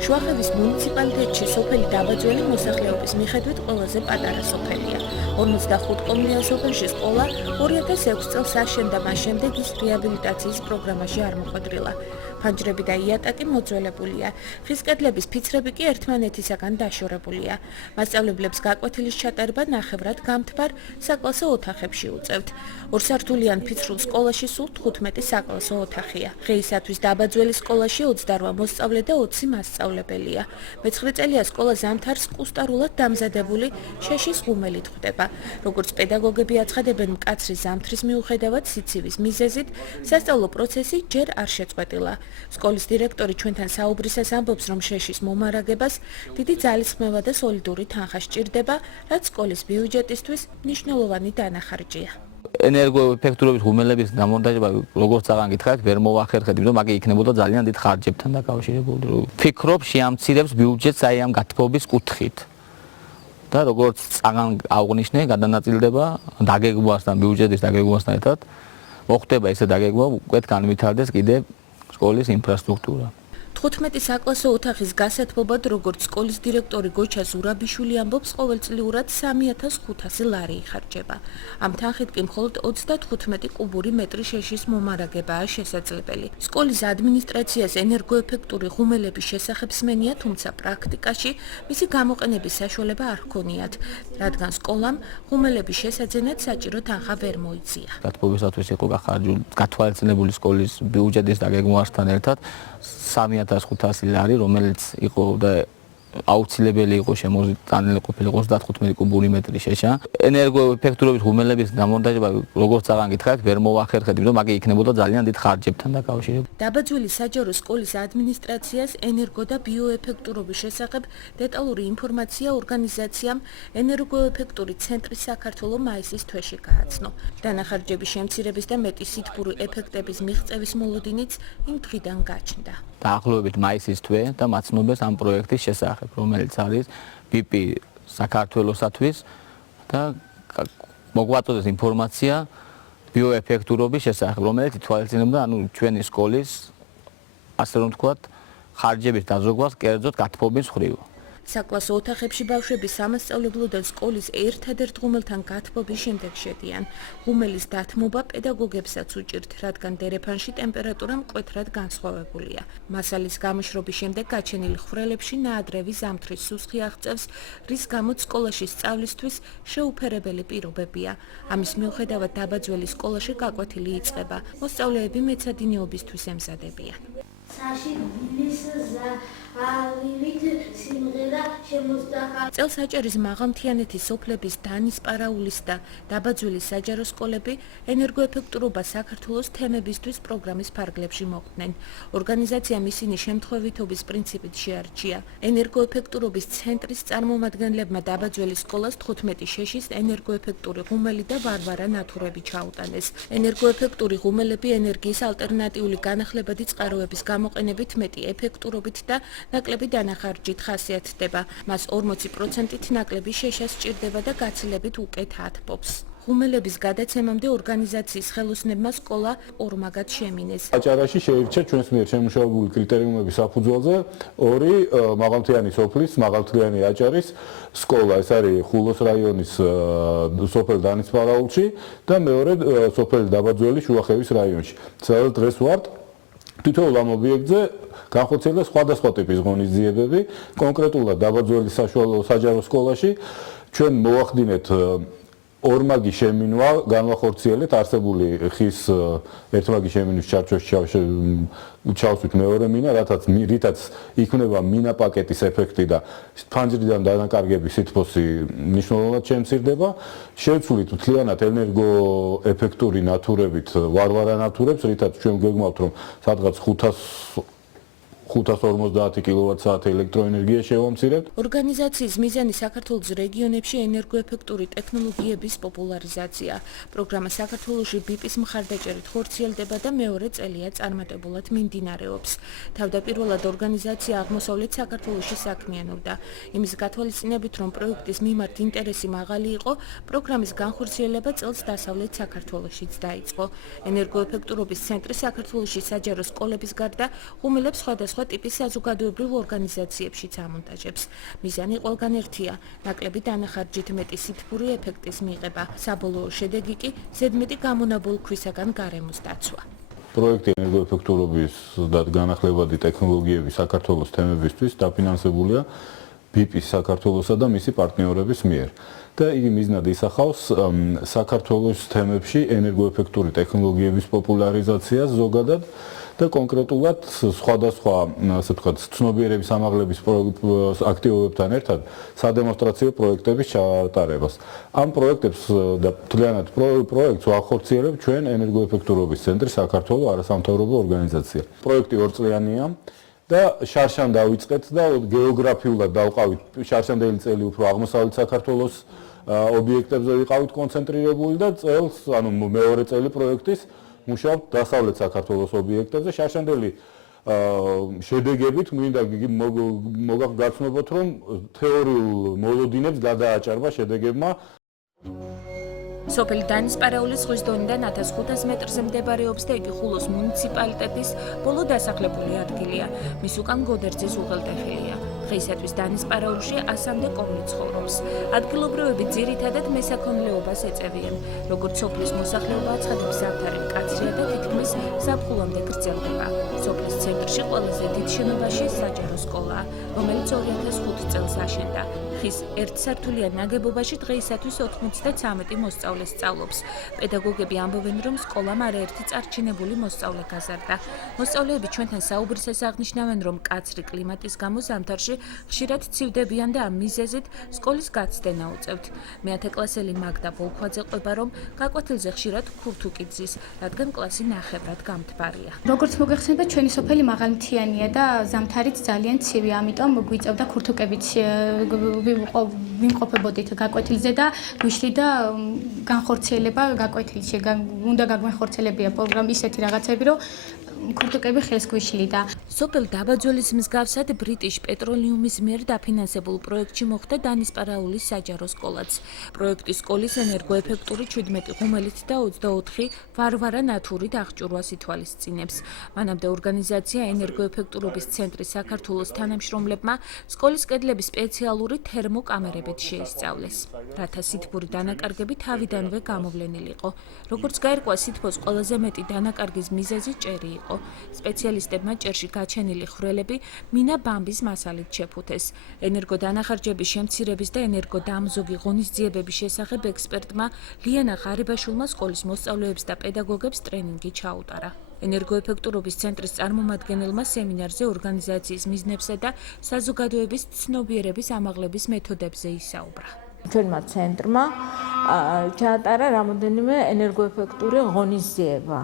შუახევის მუნიციპალიტეტში სოფელი დაბაძველი მოსახლეობის მიხედვით ყველაზე პატარა სოფელია. 55 კომუნალურ სოფელში სკოლა 2006 წელს აშენდა, მას შემდეგ ის რეაბილიტაციის პროგრამაში არ მოხვედრილა. ფანჯრები და იატაკი მოძველებულია. ხის კედლების ფიცრები კი ერთმანეთისაგან დაშორებულია. მასწავლებლებს გაკვეთილის ჩატარება ნახევრად გამთბარ საკლასო ოთახებში უწევთ. ორსართულიან ფიცრულ სკოლაში სულ 15 საკლასო ოთახია. დღეისათვის დაბაძველი სკოლაში 28 მოსწავლე და 20 მასწავლებელია. მე-9 წელია სკოლა ზამთარს კუსტარულად დამზადებული შეშის ღუმელით ხვდება. როგორც პედაგოგები აცხადებენ, მკაცრი ზამთრის მიუხედავად სიცივის მიზეზით სასწავლო პროცესი ჯერ არ შეწყვეტილა. სკოლის დირექტორი ჩვენთან საუბრისას ამბობს, რომ შეშის მომარაგებას დიდი ძალისხმევა და სოლიდური თანხა სჭირდება, რაც სკოლის ბიუჯეტისთვის მნიშვნელოვანი დანახარჯია. ენერგოეფექტურობის ღუმელების დამონტაჟება, როგორც აღარ გითხარით, ვერ მოვახერხეთ, იმიტომ მაგ იქნებოდა ძალიან დიდ ხარჯებთან დაკავშირებული. ვფიქრობ, შეამცირებს ბიუჯეტს აი ამ გათბობის კუთხით. და როგორც წაღან აღნიშნე, გადანაწილდება დაგეგმვასთან, ბიუჯეტის დაგეგმვასთან ერთად მოხდება ესე დაგეგმვა, უკეთ განვითარდეს კიდე სკოლის ინფრასტრუქტურა. 15 საკლასო ოთახის გასათბობად, როგორც სკოლის დირექტორი გოჩა ზურაბიშვილი ამბობს, ყოველწლიურად 3500 ლარი იხარჯება. ამ თანხით კი მხოლოდ 35 კუბური მეტრი შეშის მომარაგებაა შესაძლებელი. სკოლის ადმინისტრაციას ენერგოეფექტური ღუმელების შესახებ სმენია, თუმცა პრაქტიკაში მისი გამოყენების საშუალება არ ჰქონიათ, რადგან სკოლამ ღუმელების შესაძენად საჭირო თანხა ვერ მოიწია. გათბობისათვის იყო გათვალისწინებული სკოლის ბიუჯეტის დაგეგმვასთან ერთად 3500 ლარი, რომელიც იყო და აუცილებელი იყო შემოზიდანილი ყოფილი 35 კუბური მეტრი შეშა. ენერგოეფექტურობის ღუმელების დამონტაჟება, როგორც აღარ გითხარით, ვერ მოვახერხეთ, იმიტომ მაგ იქნებოდა ძალიან დიდ ხარჯებთან დაკავშირებული. დაბაძველი საჯარო სკოლის ადმინისტრაციას ენერგო და ბიოეფექტურობის შესახებ დეტალური ინფორმაცია ორგანიზაციამ ენერგოეფექტური ცენტრი საქართველო მაისის თვეში გააცნო. დანახარჯების შემცირების და მეტი სითბური ეფექტების მიღწევის მოლოდინიც იმ დღიდან გაჩნდა. დაახლოებით მაისის თვე და მაცნობებს ამ პროექტის შესახებ, რომელიც არის BP საქართველოსათვის და მოგვაწოდეს ინფორმაცია ბიოეფექტურობის შესახებ, რომელიც ითვალისწინებდა ჩვენი სკოლის, ასე რომ ვთქვათ, ხარჯების დაზოგვას კერძოდ გათბობის მხრივ. საკლასო ოთახებში ბავშვები სამასწავლებლოდან სკოლის ერთადერთ ღუმელთან გათბობის შემდეგ შედიან. ღუმელის დათმობა პედაგოგებსაც უჭირთ, რადგან დერეფანში ტემპერატურა მკვეთრად განსხვავებულია. მასალის გამოშრობის შემდეგ გაჩენილ ხვრელებში ნაადრევი ზამთრის სუსხი აღწევს, რის გამოც სკოლაში სწავლისთვის შეუფერებელი პირობებია. ამის მიუხედავად დაბაძველი სკოლაში გაკვეთილი იწყება. მოსწავლეები მეცადინეობისთვის ემზადებიან. წელსაჭერის მაღალმთიანეთის სოფლების დანის პარაულის და დაბაძველი საჯარო სკოლები ენერგოეფექტურობა საქართველოს თემებისთვის პროგრამის ფარგლებში მოხვდნენ. ორგანიზაციამ ისინი შემთხვევითობის პრინციპით შეარჩია. ენერგოეფექტურობის ცენტრის წარმომადგენლებმა დაბაძველი სკოლას 15 შეშის ენერგოეფექტური ღუმელი და ვარვარა ნათურები ჩაუტანეს. ენერგოეფექტური ღუმელები ენერგიის ალტერნატიული განახლებადი წყაროების გამოყენებით მეტი ეფექტურობით და ნაკლები დანახარჯით ხასიათდება. მას 40%-ით ნაკლები შეშა სჭირდება და გაცილებით უკეთ ათბობს. ღუმელების გადაცემამდე ორგანიზაციის ხელოსნებმა სკოლა ორმაგად შემინეს. აჭარაში შეირჩა ჩვენს მიერ შემუშავებული კრიტერიუმების საფუძველზე ორი მაღალმთიანი სოფლის, მაღალმთიანი აჭარის სკოლა. ეს არის ხულოს რაიონის სოფელ დანის პარაულში და მეორე სოფელი დაბაძველი შუახევის რაიონში. სადაც დღეს ვართ თითოეულ ამ ობიექტზე განხორციელდა სხვადასხვა ტიპის ღონისძიებები, კონკრეტულად დაბაძველი საშუალო საჯარო სკოლაში ჩვენ მოვახდინეთ ორმაგი შემინვა, განვახორციელეთ არსებული ხის ერთმაგი შემინვის ჩარჩოში ჩავსვით მეორე მინა, რითაც იქმნება მინა პაკეტის ეფექტი და ფანჯრიდან დანაკარგების სითბოსი მნიშვნელოვნად შემცირდება. შევცვლით მთლიანად ენერგოეფექტური ნათურებით ვარვარა ნათურებს, რითაც ჩვენ გეგმავთ, რომ სადღაც 550 კილოვატ-საათ ელექტროენერგია შევამცირებთ. ორგანიზაციის მიზანი საქართველოს რეგიონებში ენერგოეფექტური ტექნოლოგიების პოპულარიზაცია. პროგრამა საქართველოში BIP-ის მხარდაჭერით ხორციელდება და მეორე წელია წარმატებულად მიმდინარეობს. თავდაპირველად ორგანიზაცია აღმოსავლეთ საქართველოში საქმიანობდა. იმის გათვალისწინებით, რომ პროექტის მიმართ ინტერესი მაღალი იყო, პროგრამის განხორციელება წელს დასავლეთ საქართველოშიც დაიწყო. ენერგოეფექტურობის ცენტრი საქართველოში საჯარო სკოლების გარდა ღუმელებს სხვადასხვა სხვადასხვა ტიპის საზოგადოებრივ ორგანიზაციებშიც ამონტაჟებს. მიზანი ყველგან ერთია, ნაკლები დანახარჯით მეტი სითბური ეფექტის მიღება, საბოლოო შედეგი კი ზედმეტი გამონაბოლ ქვისაგან გარემოს დაცვა. პროექტი ენერგოეფექტურობის და განახლებადი ტექნოლოგიების საქართველოს თემებისთვის დაფინანსებულია BIP-ის საქართველოსა და მისი პარტნიორების მიერ. და იგი მიზნად ისახავს საქართველოს თემებში ენერგოეფექტური ტექნოლოგიების პოპულარიზაციას ზოგადად და კონკრეტულად სხვადასხვა, ასე ვთქვათ, ცნობიერების ამაღლების აქტივობებთან ერთად სადემონსტრაციო პროექტების ჩატარებას. ამ პროექტებს და მთლიანად პროექტს ვახორციელებ ჩვენ ენერგოეფექტურობის ცენტრი საქართველოს არასამთავრობო ორგანიზაცია. პროექტი 2 წლიანია და შარშან დავიწყეთ და გეოგრაფიულად დავყავით შარშანდელი წელი უფრო აღმოსავლეთ საქართველოს ობიექტებზე ვიყავით კონცენტრირებული და წელს, ანუ მეორე წელი პროექტის მუშაობთ დასავლეთ საქართველოს ობიექტებზე. შარშანდელი შედეგებით მინდა მოგაცნობოთ, რომ თეორიულ მოლოდინებს გადააჭარბა შედეგებმა. სოფელი დანისპარაულის ზღვის დონიდან 1500 მეტრზე მდებარეობს და იგი ხულოს მუნიციპალიტეტის ბოლო დასახლებული ადგილია. მის უკან გოდერძის უღელტეხილია. დღეისათვის დანისპარაულში 100-მდე კომი ცხოვრობს. ადგილობრივები ძირითადად მესაქონლეობას ეწევიან. როგორც სოფლის მოსახლეობა აცხადებს, ზამთარი მკაცრია და თითქმის ზაფხულამდე გრძელდება. სოფლის ცენტრში ყველაზე დიდ შენობაში საჯარო სკოლაა, რომელიც 2005 წელს აშენდა. ხის ერთსართულიან ნაგებობაში დღეისათვის 93 მოსწავლე სწავლობს. პედაგოგები ამბობენ, რომ სკოლამ არაერთი წარჩინებული მოსწავლე გაზარდა. მოსწავლეები ჩვენთან საუბრისას აღნიშნავენ, რომ მკაცრი კლიმატის გამო ზამთარში ხშირად ცივდებიან და ამ მიზეზით სკოლის გაცდენა უწევთ. მეათე კლასელი მაგდა ბოლქვაძე ყვება, რომ გაკვეთილზე ხშირად ქურთუკი ძის, რადგან კლასი ნახევრად გამთბარია. როგორც მოგეხსენებათ, ჩვენი სოფელი მაღალმთიანია და ზამთარიც ძალიან ცივია, ამიტომ გვიწევდა ქურთუკებიც ვიმყოფებოდით გაკვეთილზე და გვიშლიდა განხორციელება გაკვეთილში. უნდა გაგვენხორციელებია პროგრამა ისეთი რაღაცები, რომ ქურთუკები ხელს გვიშლიდა. სოფელ დაბაძველის მსგავსად ბრიტიშ პეტროლიუმის მიერ დაფინანსებულ პროექტში მოხვდა დანისპარაულის საჯარო სკოლაც. პროექტი სკოლის ენერგოეფექტური 17 ღუმელით და 24 ვარვარა ნათურით აღჭურვას ითვალისწინებს. მანამდე ორგანიზაცია ენერგოეფექტურობის ცენტრის საქართველოს თანამშრომლებმა სკოლის კედლების სპეციალური თერმოკამერებით შეისწავლეს, რათა სითბური დანაკარგები თავიდანვე გამოვლენილიყო. როგორც გაირკვა, სითბოს ყველაზე მეტი დანაკარგის მიზეზი ჭერი იყო. სპეციალისტებმა ჭერში გაჩენილი ხვრელები მინა ბამბის მასალით შეფუთეს. ენერგოდანახარჯების შემცირების და ენერგოდამზოგი ღონისძიებების შესახებ ექსპერტმა ლიანა ღარიბაშვილმა სკოლის მოსწავლეებს და პედაგოგებს ტრენინგი ჩაუტარა. ენერგოეფექტურობის ცენტრის წარმომადგენელმა სემინარზე ორგანიზაციის მიზნებსა და საზოგადოების ცნობიერების ამაღლების მეთოდებზე ისაუბრა. ჩვენმა ცენტრმა ჩაატარა რამოდენიმე ენერგოეფექტური ღონისძიება.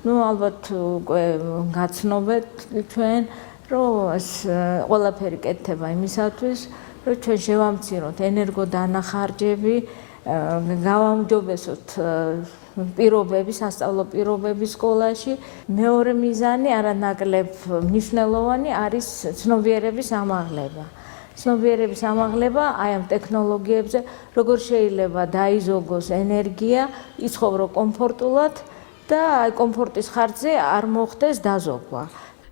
ალბათ უკვე გაცნობთ ჩვენ, რომ ეს ყველაფერი კეთდება იმისათვის, რომ ჩვენ შევამციროთ ენერგოდანახარჯები, გავაუმჯობესოთ პირობები, სასწავლო პირობები სკოლაში. მეორე მიზანი არანაკლებ მნიშვნელოვანი არის ცნობიერების ამაღლება. ცნობიერების ამაღლება აი ამ ტექნოლოგიებზე, როგორ შეიძლება დაიზოგოს ენერგია, იცხოვრო კომფორტულად და აი კომფორტის ხარჯზე არ მოხდეს დაზოგვა.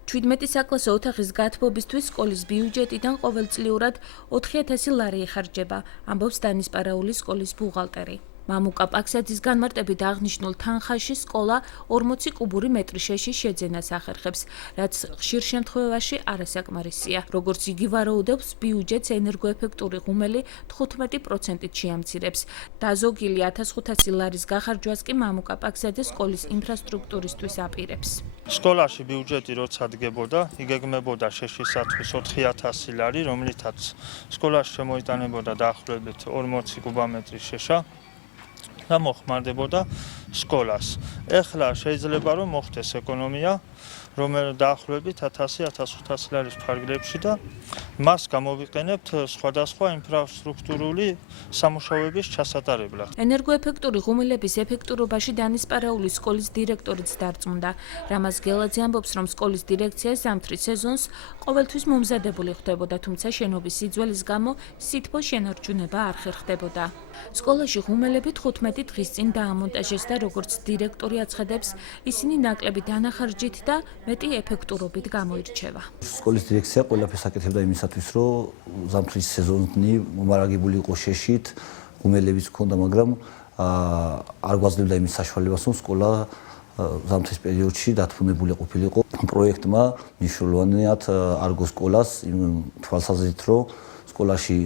17 საკლასო ოთახის გათბობისთვის სკოლის ბიუჯეტიდან ყოველწლიურად 4000 ლარი იხარჯება, ამბობს დანისპარაულის სკოლის ბუღალტერი. მამუკა პაქსაძის განმარტებით აღნიშნულ თანხაში სკოლა 40 კუბური მეტრი შეში შეძენას ახერხებს, რაც ხშირ შემთხვევაში არასაკმარისია. როგორც იგი ვარაუდობს, ბიუჯეტს ენერგოეფექტური ღუმელი 15%-ით შეამცირებს. დაზოგილი 1500 ლარის გახარჯვას კი მამუკა პაქსაძე სკოლის ინფრასტრუქტურისთვის აპირებს. სკოლაში ბიუჯეტი როცა დგებოდა, იგეგმებოდა შეშისათვის 4000 ლარი, რომლითაც სკოლაში შემოიტანებოდა დაახლოებით 40 კუბამეტრის შეშა და მოხმარდებოდა სკოლას. ეხლა შეიძლება რომ მოხდეს ეკონომია, რომელიც დაახლოებით 1000-1500 ლარის ფარგლებში და მას გამოვიყენებთ სხვადასხვა ინფრასტრუქტურული სამუშაოების ჩასატარებლად. ენერგოეფექტური ღუმელების ეფექტურობაში დანისპარაულის სკოლის დირექტორიც დარწმუნდა. რამაზ გელაძე ამბობს, რომ სკოლის დირექცია ზამთრის სეზონს ყოველთვის მომზადებული ხდებოდა, თუმცა შენობის სიძველის გამო სითბოს შენარჩუნება არ ხერხდებოდა. სკოლაში ღუმელები 15 დღის წინ დაამონტაჟეს და როგორც დირექტორი აცხადებს, ისინი ნაკლები დანახარჯით და მეტი ეფექტურობით გამოირჩევა. სკოლის დირექცია ყველაფერს აკეთებდა იმისათვის, რომ ზამთრის სეზონი მომარაგებული იყო შეშით, ღუმელებიც ჰქონდა, მაგრამ არ გვაძლევდა იმის საშუალებას, რომ სკოლა ზამთრის პერიოდში დათმობებული ყოფილიყო. პროექტმა მნიშვნელოვნად არგო სკოლას იმ თვალსაზრისით, რომ სკოლაში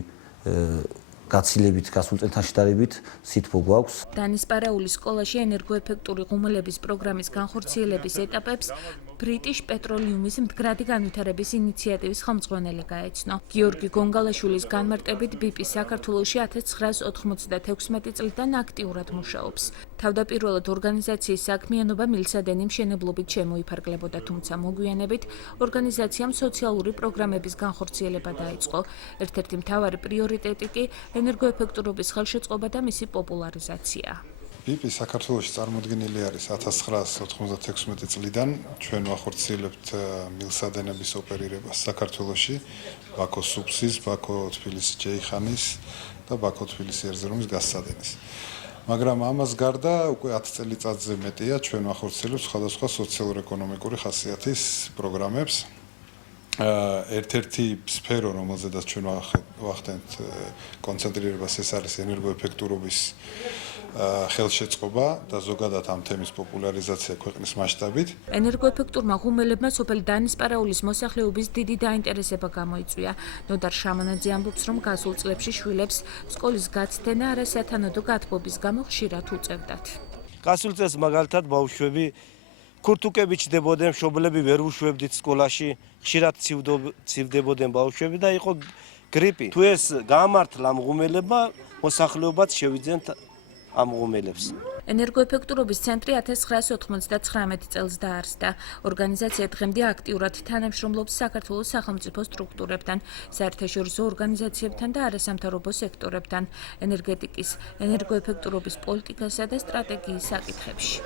გაცილებით გასულ წელთან შედარებით სითბო გვაქვს. დანის პარაულის სკოლაში ენერგოეფექტური ღუმელების პროგრამის განხორციელების ეტაპებს ბრიტიშ პეტროლიუმის მდგრადი განვითარების ინიციატივის ხელმძღვანელი გაეცნო. გიორგი გონგალაშვილის განმარტებით BP საქართველოში 1996 წლიდან აქტიურად მუშაობს. თავდაპირველად ორგანიზაციის საქმიანობა მილსადენი მშენებლობით შემოიფარგლებოდა, თუმცა მოგვიანებით ორგანიზაციამ სოციალური პროგრამების განხორციელება დაიწყო. ერთ-ერთი მთავარი პრიორიტეტი კი ენერგოეფექტურობის ხელშეწყობა და მისი პოპულარიზაცია. BP საქართველოში წარმოდგენილი არის 1996 წლიდან. ჩვენ ვახორციელებთ მილსადენების ოპერირებას საქართველოში, ბაქო სუფსის, ბაქო თბილისი ჯეიხანის და ბაქო თბილისი ერზრუმის გასცადენის. მაგრამ ამას გარდა უკვე 10 წელიწადზე მეტია ჩვენ ვახორციელებთ სხვადასხვა სოციალურ-ეკონომიკური ხასიათის პროგრამებს. ერთ-ერთი სფერო, რომელზედაც ჩვენ ვახდენთ კონცენტრირებას, ეს არის ენერგოეფექტურობის ხელშეწყობა და ზოგადად ამ თემის პოპულარიზაცია ქვეყნის მასშტაბით. ენერგოეფექტურმა ღუმელებმა სოფელ დანის პარაულის მოსახლეობის დიდი დაინტერესება გამოიწვია. ნოდარ შამანაძე ამბობს, რომ გასულ წლებში შვილებს სკოლის გაცდენა არასათანადო გათბობის გამო ხშირად უწევდათ. გასულ წელს მაგალითად ბავშვები ქურთუკები ჩდებოდნენ, მშობლები ვერ უშვებდით სკოლაში, ხშირად ცივდებოდნენ ბავშვები და იყო გრიპი. თუ ეს გაამართლა ამ ღუმელებმა, მოსახლეობაც შევიძენთ ამ ღუმელებს. ენერგოეფექტურობის ცენტრი 1999 წელს დაარსდა. ორგანიზაცია დღემდე აქტიურად თანამშრომლობს საქართველოს სახელმწიფო სტრუქტურებთან, საერთაშორისო ორგანიზაციებთან და არასამთავრობო სექტორებთან, ენერგეტიკის, ენერგოეფექტურობის პოლიტიკასა და სტრატეგიის საკითხებში.